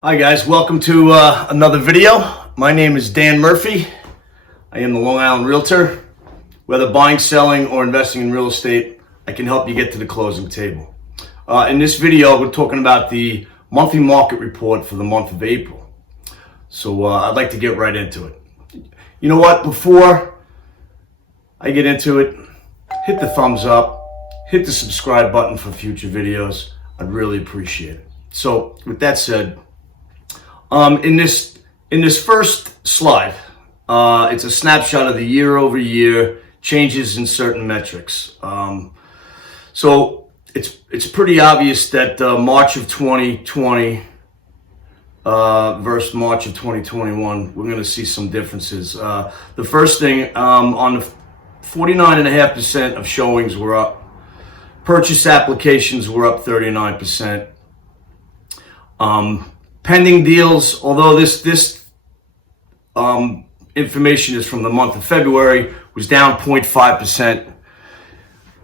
Hi guys, welcome to another video. My name is Dan Murphy. I am the Long Island Realtor. Whether buying, selling, or investing in real estate, I can help you get to the closing table. In this video, we're talking about the monthly market report for the month of April. So I'd like to get right into it. You know what, before I get into it, hit the thumbs up, hit the subscribe button for future videos. I'd really appreciate it. So with that said, in this first slide, it's a snapshot of the year-over-year changes in certain metrics. So it's pretty obvious that March of 2020 versus March of 2021, we're going to see some differences. The first thing, on the 49.5% of showings were up. Purchase applications were up 39%. Pending deals, although this information is from the month of February, was down 0.5%.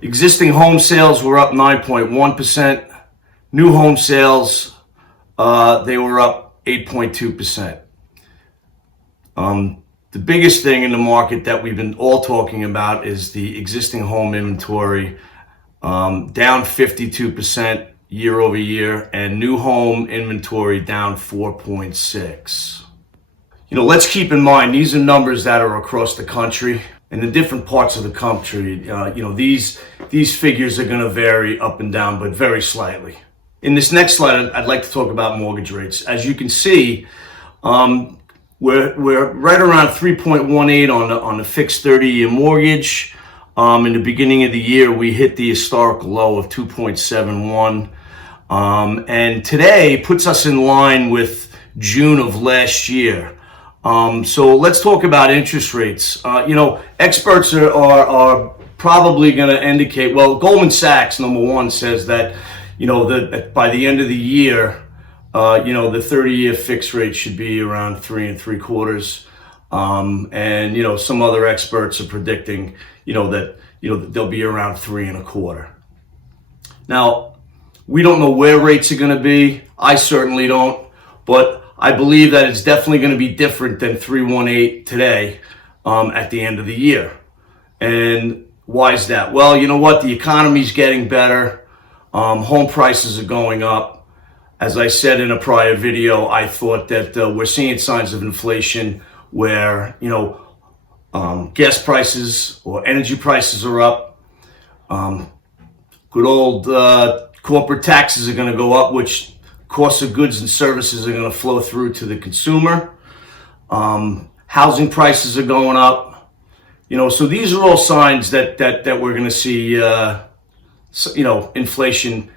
Existing home sales were up 9.1%. New home sales, they were up 8.2%. The biggest thing in the market that we've been all talking about is the existing home inventory, down 52%. Year over year, and new home inventory down 4.6. You know, let's keep in mind, these are numbers that are across the country. And in different parts of the country, these figures are going to vary up and down, but very slightly. In this next slide, I'd like to talk about mortgage rates. As you can see, we're right around 3.18 on the fixed 30-year mortgage. In the beginning of the year, we hit the historical low of 2.71. And today puts us in line with June of last year. So let's talk about interest rates. Experts are probably going to indicate, well, Goldman Sachs, number one, says that, that by the end of the year, the 30-year fixed rate should be around 3.75. And, some other experts are predicting, that, they'll be around 3.25. Now, we don't know where rates are going to be. I certainly don't, but I believe that it's definitely going to be different than 3.18 today at the end of the year. And why is that? Well, you know what? The economy's getting better. Home prices are going up. As I said in a prior video, I thought that we're seeing signs of inflation where, gas prices or energy prices are up. Good old corporate taxes are going to go up, which costs of goods and services are going to flow through to the consumer. Housing prices are going up. So these are all signs that we're going to see, inflation,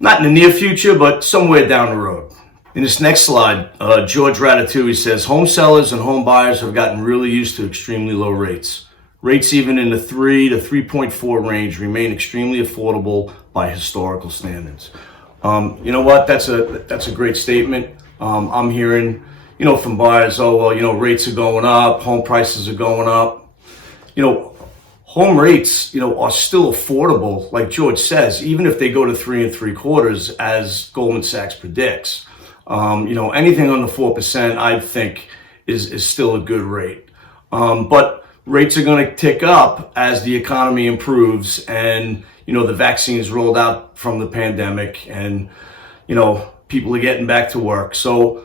not in the near future, but somewhere down the road. In this next slide, George Ratatouille says, home sellers and home buyers have gotten really used to extremely low rates. Rates even in the 3 to 3.4 range remain extremely affordable by historical standards. You know what? That's a great statement. I'm hearing, from buyers, rates are going up, home prices are going up. Home rates, are still affordable, like George says, even if they go to 3.75, as Goldman Sachs predicts. Anything under 4%, I think, is still a good rate. But rates are going to tick up as the economy improves and, the vaccines rolled out from the pandemic and, people are getting back to work. So,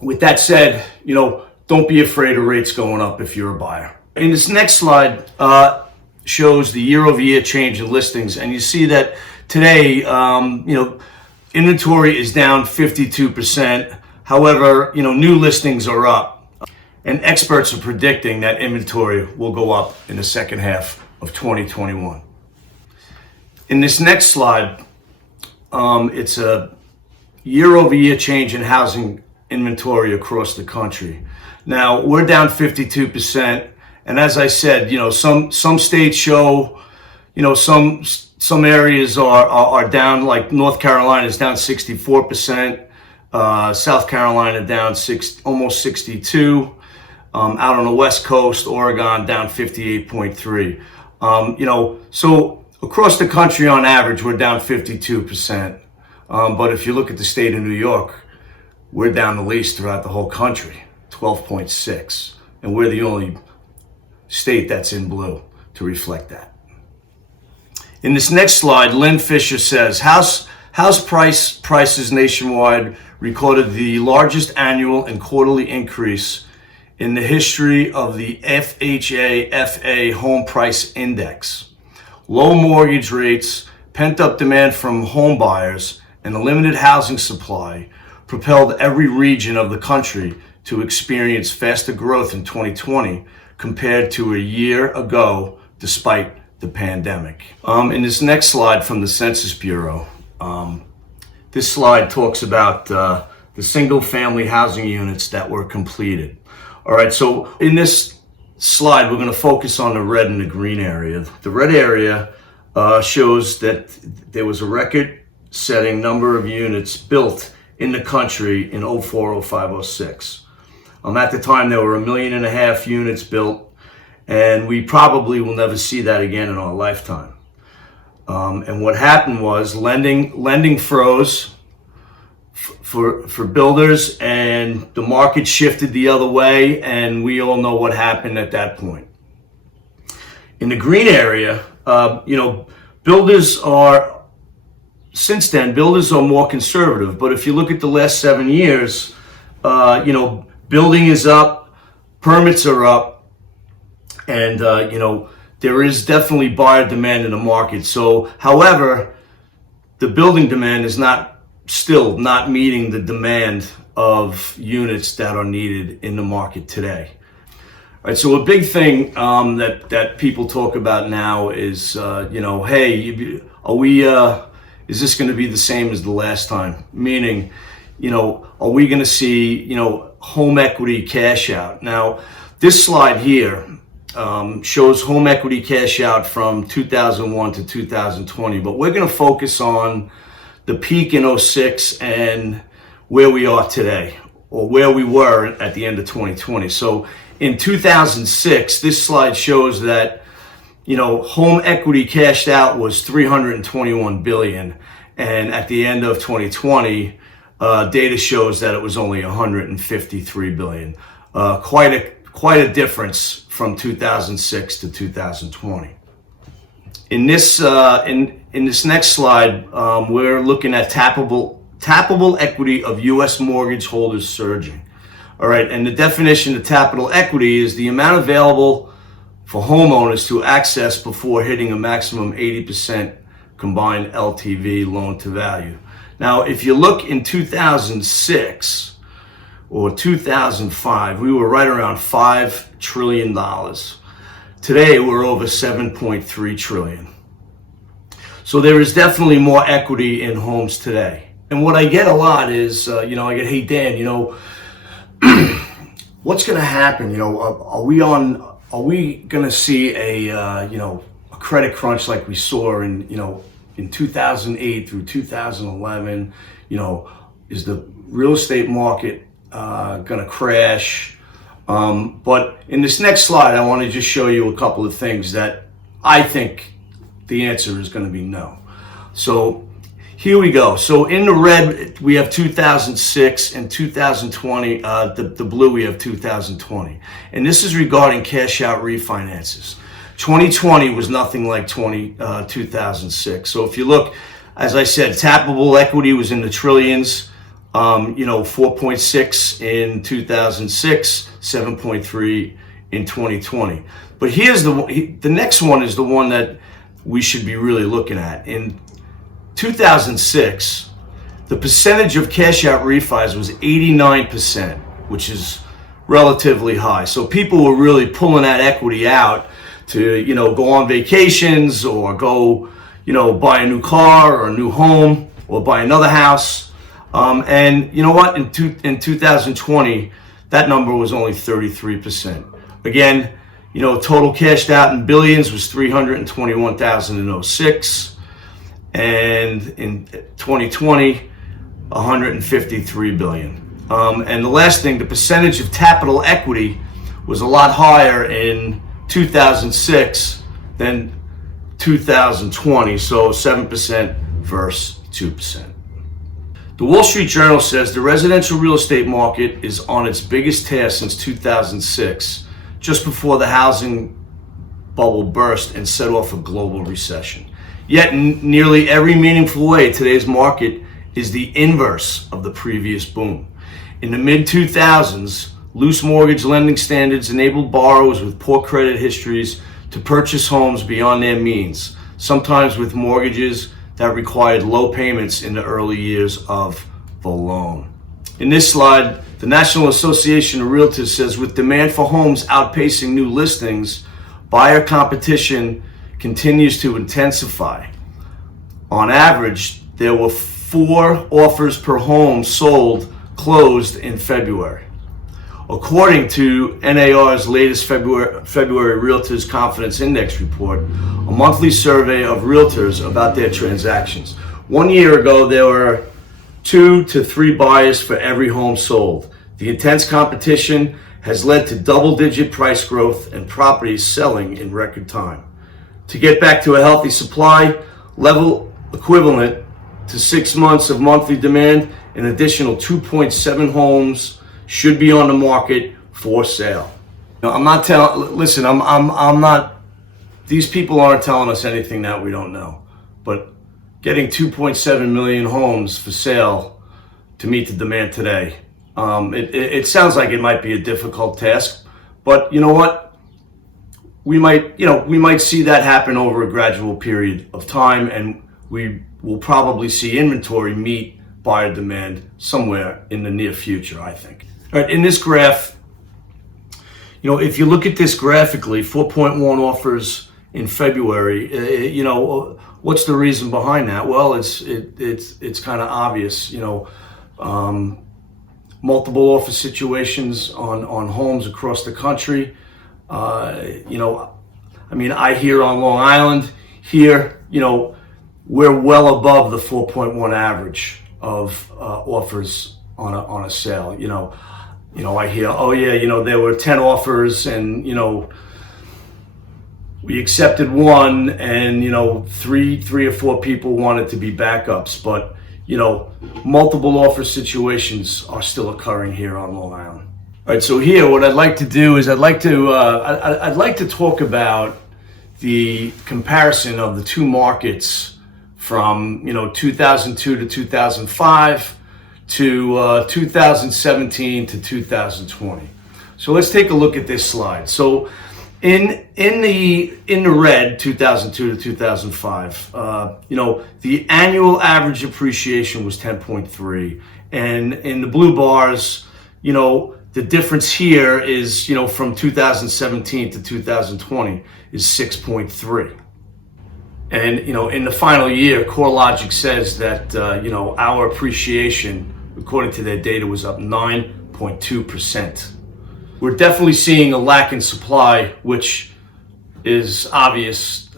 with that said, don't be afraid of rates going up if you're a buyer. In this next slide, shows the year-over-year change in listings. And you see that today, inventory is down 52%. However, new listings are up. And experts are predicting that inventory will go up in the second half of 2021. In this next slide, it's a year-over-year change in housing inventory across the country. Now, we're down 52%. And as I said, some states show, some areas are down, like North Carolina is down 64%. South Carolina down almost 62%. Out on the West Coast, Oregon down 58.3. So across the country on average, we're down 52%. But if you look at the state of New York, we're down the least throughout the whole country, 12.6. And we're the only state that's in blue to reflect that. In this next slide, Lynn Fisher says, house prices nationwide recorded the largest annual and quarterly increase in the history of the FHA Home Price Index. Low mortgage rates, pent-up demand from home buyers, and a limited housing supply propelled every region of the country to experience faster growth in 2020 compared to a year ago, despite the pandemic. In this next slide from the Census Bureau, this slide talks about the single-family housing units that were completed. All right, so in this slide, we're going to focus on the red and the green area. The red area shows that there was a record-setting number of units built in the country in 04, 05, 06. At the time, there were 1.5 million units built, and we probably will never see that again in our lifetime. And what happened was lending froze for builders, and the market shifted the other way, and we all know what happened at that point. In the green area, since then, builders are more conservative. But if you look at the last 7 years, building is up, permits are up, and there is definitely buyer demand in the market. So, however, the building demand is still not meeting the demand of units that are needed in the market today. All right, so a big thing that people talk about now is, hey, is this going to be the same as the last time? Meaning, are we going to see, home equity cash out? Now, this slide here shows home equity cash out from 2001 to 2020, but we're going to focus on the peak in 06 and where we are today, or where we were at the end of 2020. So in 2006, this slide shows that, home equity cashed out was $321 billion. And at the end of 2020, data shows that it was only $153 billion. Quite a difference from 2006 to 2020. In this next slide, we're looking at tappable equity of U.S. mortgage holders surging. All right, and the definition of tappable equity is the amount available for homeowners to access before hitting a maximum 80% combined LTV, loan to value. Now, if you look in 2006 or 2005, we were right around $5 trillion. Today, we're over $7.3 trillion. So there is definitely more equity in homes today. And what I get a lot is, I get, hey, Dan, what's going to happen? Are we going to see a credit crunch like we saw in 2008 through 2011? Is the real estate market going to crash? But in this next slide, I want to just show you a couple of things that I think the answer is going to be no. So here we go. So in the red, we have 2006, and 2020, the blue, we have 2020. And this is regarding cash out refinances. 2020 was nothing like 2006. So if you look, as I said, tappable equity was in the trillions, 4.6 in 2006, 7.3 in 2020. But here's the next one is the one that we should be really looking at. In 2006, the percentage of cash out refis was 89%, which is relatively high. So people were really pulling that equity out to, go on vacations, or go, buy a new car or a new home, or buy another house. And you know what? In 2020, that number was only 33%. Again, total cashed out in billions was 321,000 in 06. And in 2020, 153 billion. And the last thing, the percentage of tappable equity was a lot higher in 2006 than 2020. So 7% versus 2%. The Wall Street Journal says the residential real estate market is on its biggest tear since 2006, just before the housing bubble burst and set off a global recession. Yet in nearly every meaningful way, today's market is the inverse of the previous boom. In the mid-2000s, loose mortgage lending standards enabled borrowers with poor credit histories to purchase homes beyond their means, sometimes with mortgages that required low payments in the early years of the loan. In this slide, the National Association of Realtors says with demand for homes outpacing new listings, buyer competition continues to intensify. On average, there were 4 offers per home sold closed in February. According to NAR's latest February Realtors Confidence Index report, a monthly survey of realtors about their transactions. 1 year ago, there were 2 to 3 buyers for every home sold. The intense competition has led to double-digit price growth and properties selling in record time. To get back to a healthy supply level equivalent to 6 months of monthly demand, an additional 2.7 homes should be on the market for sale. Now, I'm not telling. Listen, I'm not. These people aren't telling us anything that we don't know. But getting 2.7 million homes for sale to meet the demand today, it sounds like it might be a difficult task. But you know what? We might see that happen over a gradual period of time, and we will probably see inventory meet buyer demand somewhere in the near future, I think. All right, in this graph, if you look at this graphically, 4.1 offers in February, what's the reason behind that? Well, it's kind of obvious, multiple offer situations on homes across the country. I hear on Long Island here, we're well above the 4.1 average of offers on a sale. I hear, there were 10 offers and, we accepted 1 and, three or 4 people wanted to be backups. But, multiple offer situations are still occurring here on Long Island. All right, so here, what I'd like to do is I'd like to talk about the comparison of the two markets from, 2002 to 2005 to 2017 to 2020. So let's take a look at this slide. So in the red, 2002 to 2005, the annual average appreciation was 10.3, and in the blue bars, the difference here is, from 2017 to 2020 is 6.3. And, in the final year, CoreLogic says that, our appreciation, according to their data, was up 9.2%. We're definitely seeing a lack in supply, which is obvious,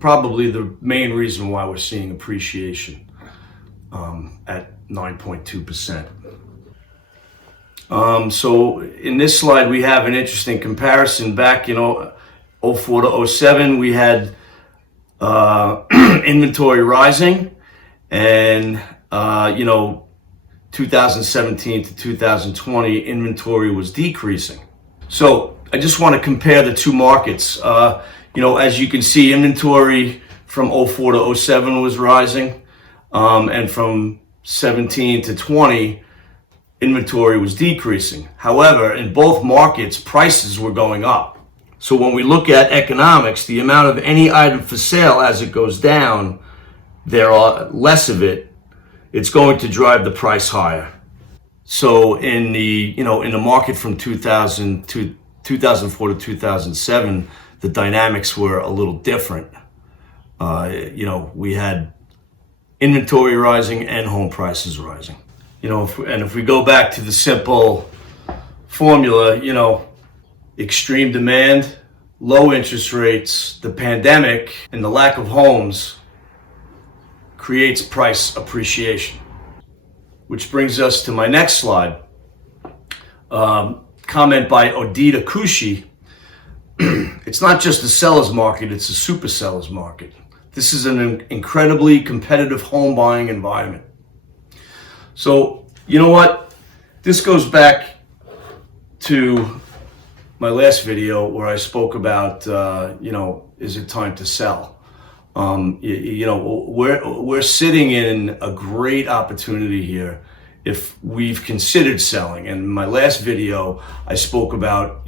probably the main reason why we're seeing appreciation at 9.2%. So in this slide, we have an interesting comparison. Back, 04 to 07, we had inventory rising, and 2017 to 2020 inventory was decreasing. So I just want to compare the two markets. As you can see, inventory from 04 to 07 was rising, and from 17 to 20 inventory was decreasing. However, in both markets, prices were going up. So when we look at economics, the amount of any item for sale as it goes down, there are less of it, it's going to drive the price higher. So in the market from 2004 to 2007, the dynamics were a little different. We had inventory rising and home prices rising. If we go back to the simple formula, extreme demand, low interest rates, the pandemic, and the lack of homes creates price appreciation. Which brings us to my next slide. Comment by Odita Kushi. It's not just a seller's market, it's a super seller's market. This is an incredibly competitive home buying environment. So, you know what? This goes back to my last video where I spoke about, is it time to sell? We're sitting in a great opportunity here if we've considered selling. And in my last video, I spoke about,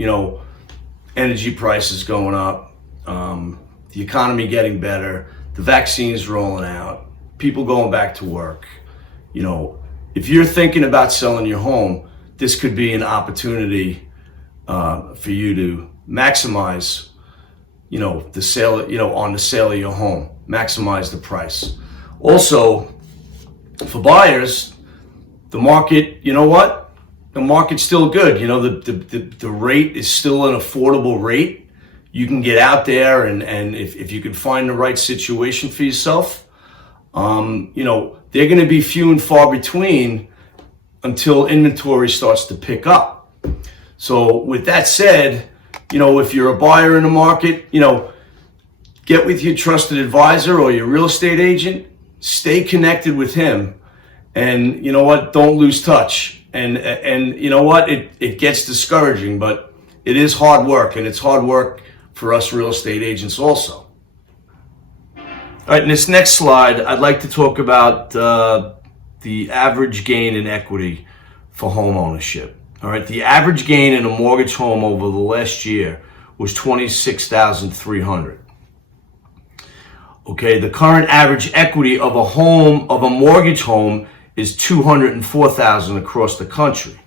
energy prices going up, the economy getting better, the vaccines rolling out, people going back to work. If you're thinking about selling your home, this could be an opportunity for you to maximize, the sale, on the sale of your home, maximize the price. Also, for buyers, the market, the market's still good. The rate is still an affordable rate. You can get out there and if you can find the right situation for yourself, they're going to be few and far between until inventory starts to pick up. So with that said, if you're a buyer in the market, get with your trusted advisor or your real estate agent, stay connected with him, and don't lose touch. And it gets discouraging, but it is hard work, and it's hard work for us real estate agents also. All right, in this next slide, I'd like to talk about the average gain in equity for home ownership. All right, the average gain in a mortgage home over the last year was $26,300. Okay, the current average equity of a mortgage home is $204,000 across the country.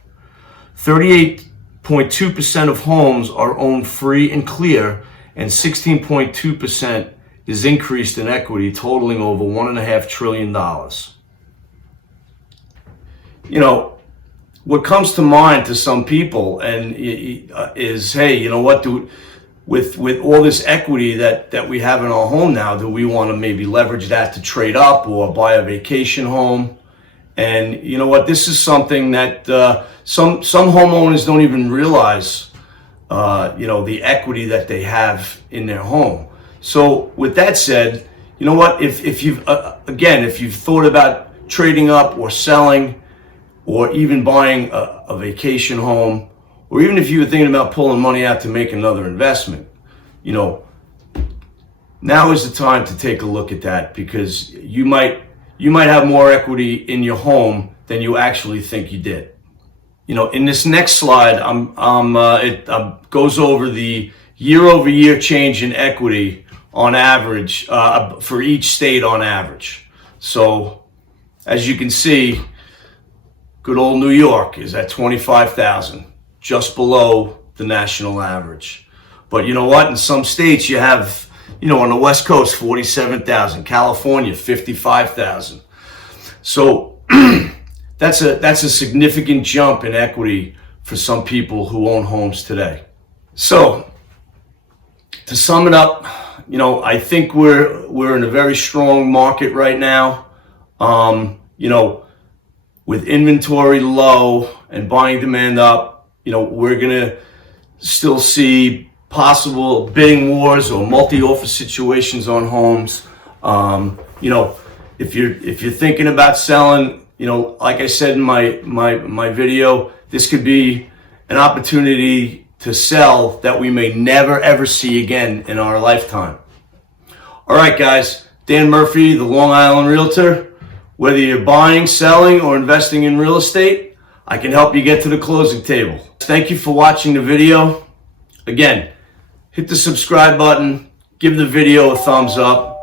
38.2% of homes are owned free and clear, and 16.2% is increased in equity, totaling over $1.5 trillion. What comes to mind to some people is, hey, with all this equity that we have in our home now, do we want to maybe leverage that to trade up or buy a vacation home? And this is something that some homeowners don't even realize, the equity that they have in their home. So with that said, if you've if you've thought about trading up or selling, or even buying a vacation home, or even if you were thinking about pulling money out to make another investment, now is the time to take a look at that, because you might have more equity in your home than you actually think you did. In this next slide, it goes over the year-over-year change in equity on average for each state on average. So, as you can see, good old New York is at 25,000, just below the national average. But in some states you have, on the West Coast, 47,000, California, 55,000. So that's a significant jump in equity for some people who own homes today. So to sum it up, I think we're in a very strong market right now. With inventory low and buying demand up, we're gonna still see possible bidding wars or multi-offer situations on homes. If you're thinking about selling, like I said in my video, this could be an opportunity to sell that we may never ever see again in our lifetime. All right, guys, Dan Murphy, the Long Island Realtor. Whether you're buying, selling, or investing in real estate, I can help you get to the closing table. Thank you for watching the video. Again, hit the subscribe button, give the video a thumbs up.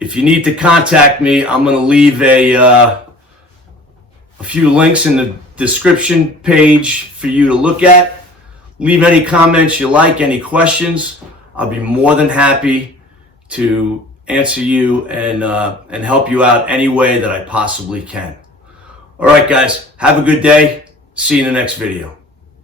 If you need to contact me, I'm going to leave a few links in the description page for you to look at. Leave any comments you like, any questions. I'll be more than happy to answer you and help you out any way that I possibly can. All right, guys, have a good day. See you in the next video.